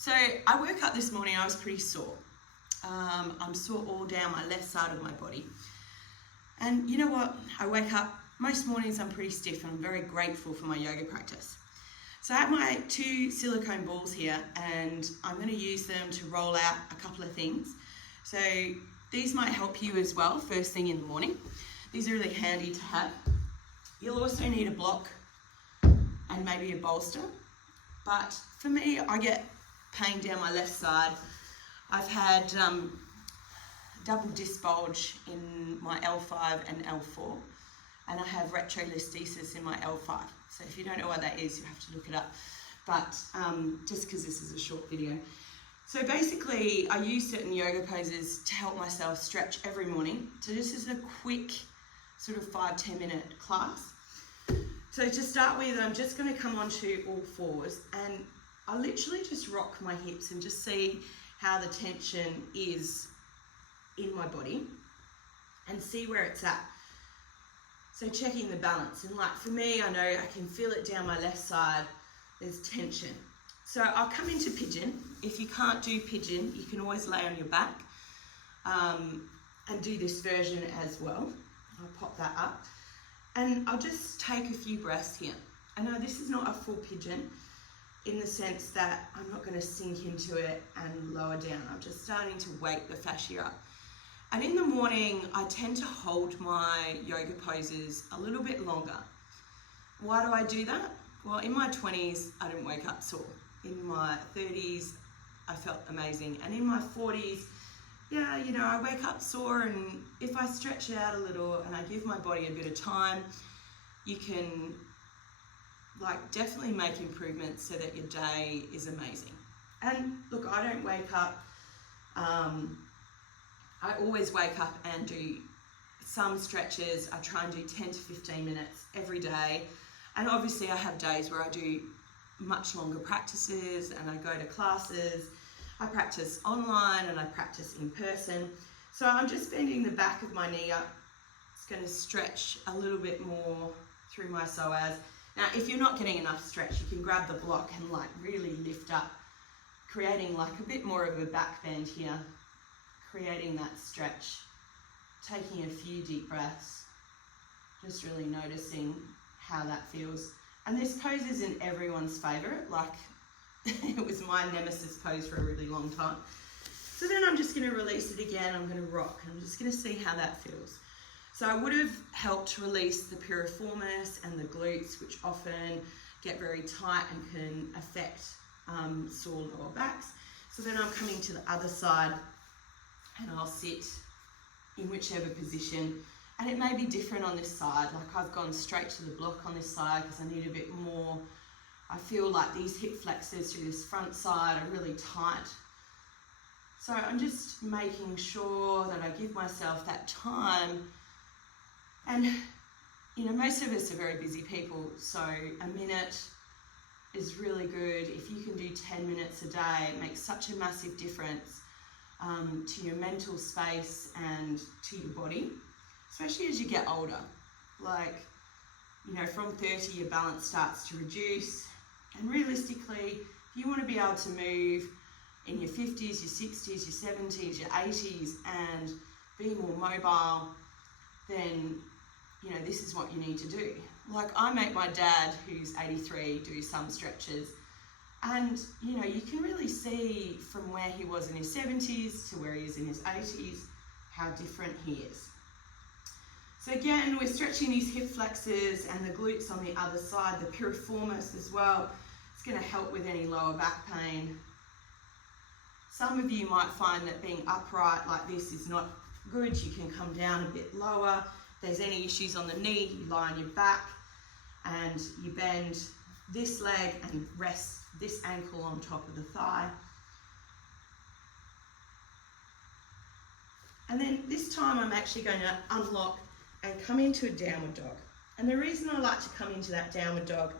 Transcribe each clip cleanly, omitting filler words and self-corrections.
So I woke up this morning, I was pretty sore. I'm sore all down my left side of my body. And you know what? I wake up, most mornings I'm pretty stiff and I'm very grateful for my yoga practice. So I have my 2 silicone balls here and I'm going to use them to roll out a couple of things. So these might help you as well first thing in the morning. These are really handy to have. You'll also need a block and maybe a bolster. But for me, I get pain down my left side. I've had double disc bulge in my L5 and L4, and I have retrolisthesis in my L5. So if you don't know what that is, you have to look it up. But just because this is a short video. So basically, I use certain yoga poses to help myself stretch every morning. So this is a quick sort of 5-10 minute class. So to start with, I'm just going to come onto all fours and I literally just rock my hips and just see how the tension is in my body and see where it's at. So checking the balance, and like for me, I know I can feel it down my left side, there's tension. So I'll come into pigeon. If you can't do pigeon, you can always lay on your back and do this version as well. I'll pop that up and I'll just take a few breaths here. I know this is not a full pigeon in the sense that I'm not going to sink into it and lower down. I'm just starting to wake the fascia up. And in the morning, I tend to hold my yoga poses a little bit longer. Why do I do that? Well, in my 20s, I didn't wake up sore. In my 30s, I felt amazing. And in my 40s, yeah, you know, I wake up sore, and if I stretch it out a little and I give my body a bit of time, you can definitely make improvements so that your day is amazing. And look, I don't wake up, I always wake up and do some stretches. I try and do 10 to 15 minutes every day. And obviously I have days where I do much longer practices and I go to classes. I practice online and I practice in person. So I'm just bending the back of my knee up. It's going to stretch a little bit more through my psoas. Now, if you're not getting enough stretch, you can grab the block and really lift up, creating a bit more of a back bend here, creating that stretch, taking a few deep breaths, just really noticing how that feels. And this pose isn't everyone's favorite, it was my nemesis pose for a really long time. So then I'm just going to release it again. I'm going to rock. I'm just going to see how that feels. So I would have helped release the piriformis and the glutes, which often get very tight and can affect sore lower backs. So then I'm coming to the other side and I'll sit in whichever position. And it may be different on this side. I've gone straight to the block on this side because I need a bit more. I feel like these hip flexors through this front side are really tight. So I'm just making sure that I give myself that time. And, you know, most of us are very busy people, so a minute is really good. If you can do 10 minutes a day, it makes such a massive difference to your mental space and to your body, especially as you get older. From 30, your balance starts to reduce. And realistically, if you want to be able to move in your 50s, your 60s, your 70s, your 80s and be more mobile, then this is what you need to do. I make my dad, who's 83, do some stretches, and you can really see from where he was in his 70s to where he is in his 80s, how different he is. So again, we're stretching these hip flexors and the glutes on the other side, the piriformis as well. It's going to help with any lower back pain. Some of you might find that being upright like this is not good. You can come down a bit lower. If there's any issues on the knee, you lie on your back and you bend this leg and rest this ankle on top of the thigh. And then this time I'm actually going to unlock and come into a downward dog. And the reason I like to come into that downward dog,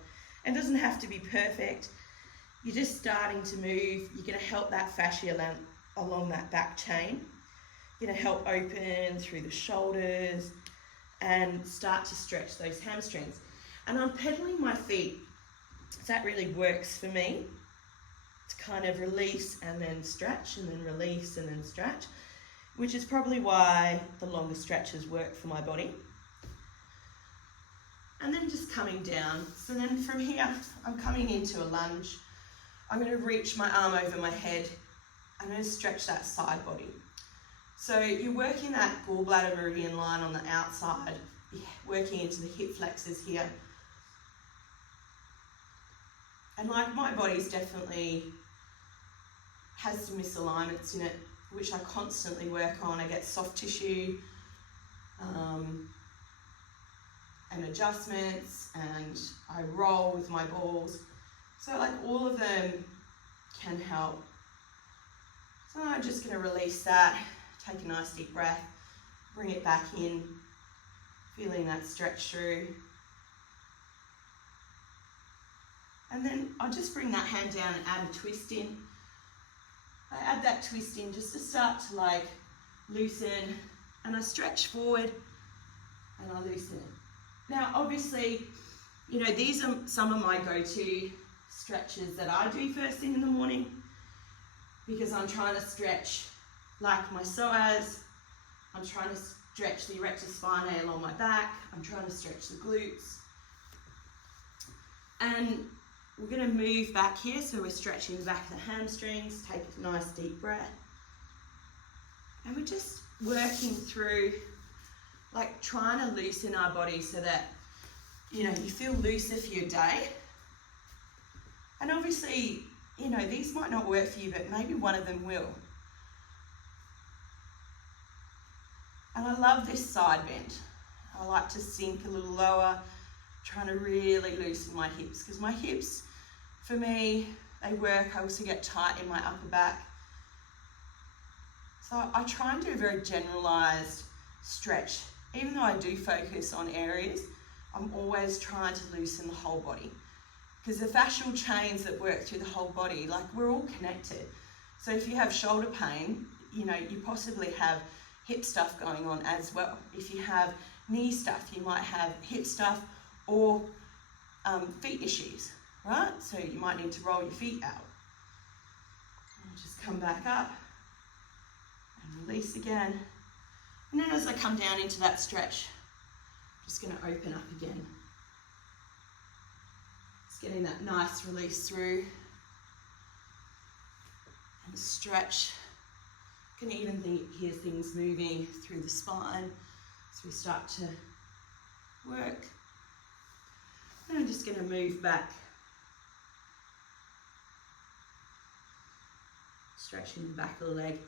and it doesn't have to be perfect, you're just starting to move, you're going to help that fascia along that back chain. You're going to help open through the shoulders and start to stretch those hamstrings. And I'm pedaling my feet. That really works for me. to kind of release and then stretch and then release and then stretch, which is probably why the longer stretches work for my body. And then just coming down. So then from here, I'm coming into a lunge. I'm going to reach my arm over my head. I'm going to stretch that side body. So you're working that gallbladder meridian line on the outside, working into the hip flexors here. And like my body's definitely has some misalignments in it, which I constantly work on. I get soft tissue and adjustments, and I roll with my balls. So like all of them can help. So I'm just going to release that, take a nice deep breath, bring it back in, feeling that stretch through. And then I'll just bring that hand down and add a twist in. I add that twist in just to start to like loosen, and I stretch forward and I loosen it. Now obviously, you know, these are some of my go-to stretches that I do first thing in the morning, because I'm trying to stretch like my psoas, I'm trying to stretch the erector spinae along my back, I'm trying to stretch the glutes. And we're going to move back here, so we're stretching the back of the hamstrings, take a nice deep breath. And we're just working through, like trying to loosen our body so that, you know, you feel looser for your day. And obviously, you know, these might not work for you, but maybe one of them will. And I love this side bend. I like to sink a little lower, trying to really loosen my hips, because my hips, for me, they work. I also get tight in my upper back. So I try and do a very generalized stretch. Even though I do focus on areas, I'm always trying to loosen the whole body, because the fascial chains that work through the whole body, like we're all connected. So if you have shoulder pain, you know, you possibly have hip stuff going on as well. If you have knee stuff, you might have hip stuff or feet issues, right? So you might need to roll your feet out. And just come back up and release again. And then as I come down into that stretch, I'm just going to open up again. Just getting that nice release through. And stretch. You can even hear things moving through the spine as we start to work. And I'm just going to move back, stretching the back of the leg.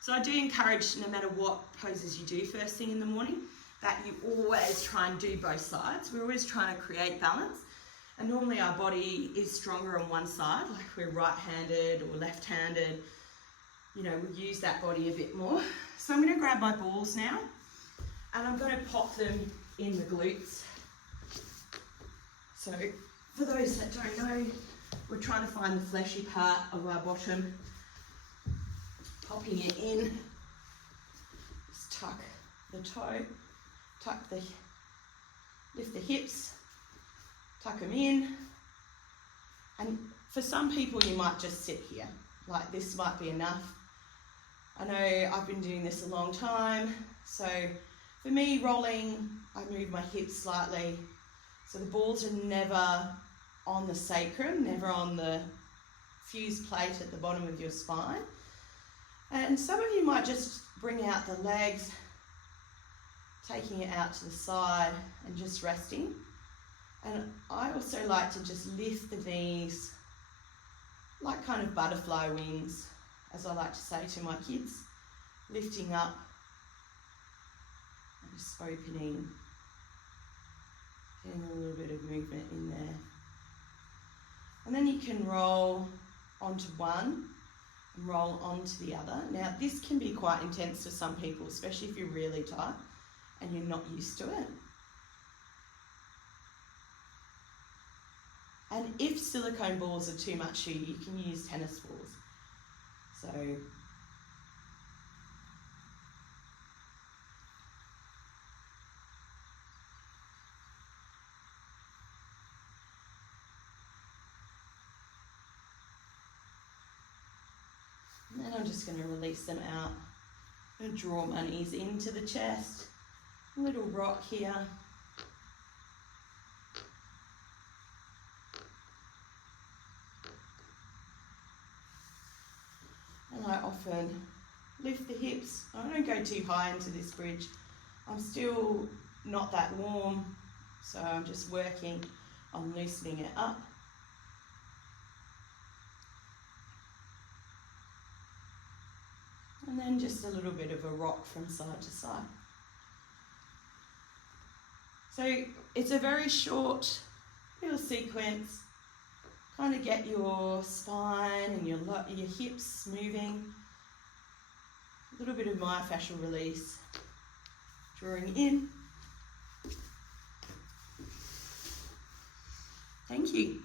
So I do encourage, no matter what poses you do first thing in the morning, that you always try and do both sides. We're always trying to create balance. And normally our body is stronger on one side, like we're right-handed or left-handed. You know, we use that body a bit more. So I'm going to grab my balls now, and I'm going to pop them in the glutes. So for those that don't know, we're trying to find the fleshy part of our bottom, popping it in. Just tuck the toe, lift the hips, tuck them in. And for some people, you might just sit here, like this might be enough. I know I've been doing this a long time, so for me, rolling, I move my hips slightly, so the balls are never on the sacrum, never on the fused plate at the bottom of your spine. And some of you might just bring out the legs, taking it out to the side and just resting. And I also like to just lift the knees, like kind of butterfly wings, as I like to say to my kids, lifting up and just opening, getting a little bit of movement in there. And then you can roll onto one and roll onto the other. Now this can be quite intense for some people, especially if you're really tight and you're not used to it. And if silicone balls are too much for you, you can use tennis balls. So just going to release them out. I'm going to draw my knees into the chest. A little rock here. And I often lift the hips. I don't go too high into this bridge. I'm still not that warm, so I'm just working on loosening it up. And then just a little bit of a rock from side to side. So it's a very short little sequence. Kind of get your spine and your hips moving. A little bit of myofascial release. Drawing in. Thank you.